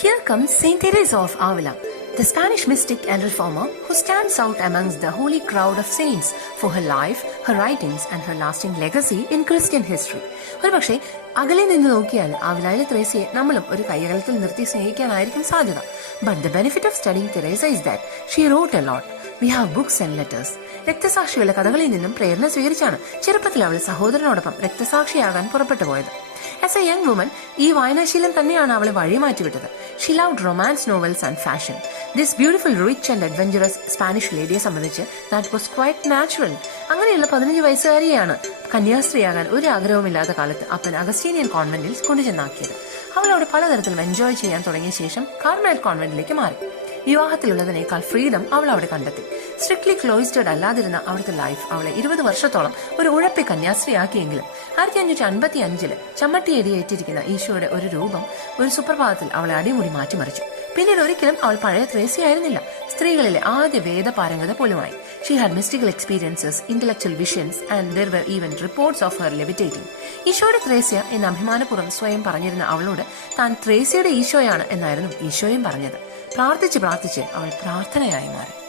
Here comes Saint Teresa of Avila, the Spanish mystic and reformer who stands out amongst the holy crowd of saints for her life, her writings and her lasting legacy in Christian history. ഒരുപക്ഷെ അകലെ നിന്ന് നോക്കിയാൽ ആവിലായിലെ തെരേസയെ നമ്മളും ഒരു കൈകാലത്തിൽ നിർത്തി സ്നേഹിക്കാനായിരിക്കും സാധ്യത. But the benefit of studying Teresa is that she wrote a lot. We have books and letters. രക്തസാക്ഷികളുടെ കഥകളിൽ നിന്നും പ്രേരണ സ്വീകരിച്ചാണ് ചെറുപ്പത്തിൽ അവൾ സഹോദരനോടൊപ്പം രക്തസാക്ഷിയാകാൻ പുറപ്പെട്ടു പോയത്. ആസ് എ യങ് വുമൻ ഈ വായനാശീലം തന്നെയാണ് അവളെ വഴിമാറ്റിവിട്ടത്. She loved romance novels and fashion. This beautiful rich and adventurous Spanish ലേഡിയെ സംബന്ധിച്ച് ദാറ്റ് വാസ് ക്വൈറ്റ് നാച്ചുറൽ. അങ്ങനെയുള്ള 15 വയസ്സുകാരിയാണ് കന്യാസ്ത്രീയാകാൻ ഒരു ആഗ്രഹവുമില്ലാത്ത കാലത്ത് അപ്പൻ അഗസ്റ്റീനിയൻ കോൺവെന്റിൽ കൊണ്ടുചെന്നാക്കിയത്. അവൾ അവിടെ പലതരത്തിലും എൻജോയ് ചെയ്യാൻ തുടങ്ങിയ ശേഷം കാർമലൈറ്റ് കോൺവെന്റിലേക്ക് മാറി. വിവാഹത്തിലുള്ളതിനേക്കാൾ ഫ്രീഡം അവൾ അവിടെ കണ്ടെത്തി. സ്ട്രിക്ട്ലി ക്ലോയിസ്റ്റേഡ് അല്ലാതിരുന്ന അവിടുത്തെ ലൈഫ് അവളെ 20 വർഷത്തോളം ഒരു ഉഴപ്പി കന്യാസ്ത്രീയാക്കിയെങ്കിലും 1555 ചമ്മട്ടിയേറ്റിയിരിക്കുന്ന ഈശോയുടെ ഒരു രൂപം ഒരു സുപ്രഭാതത്തിൽ അവളെ അടിമുടി മാറ്റിമറിച്ചു. പിന്നീട് ഒരിക്കലും അവൾ പഴയ ത്രേസ്യയായിരുന്നില്ല. സ്ത്രീകളിലെ ആദ്യ വേദപാരംഗത പോലുമായി. She had mystical experiences, intellectual visions and there were even reports of her levitating. ഈശോയുടെ ത്രേസ്യ എന്ന് അഭിമാനപൂർവ്വം സ്വയം പറഞ്ഞിരുന്ന അവളോട് താൻ ത്രേസ്യയുടെ ഈശോയാണ് എന്നായിരുന്നു ഈശോയും പറഞ്ഞത്. പ്രാർത്ഥിച്ച് പ്രാർത്ഥിച്ച് അവൾ പ്രാർത്ഥനയായി മാറി.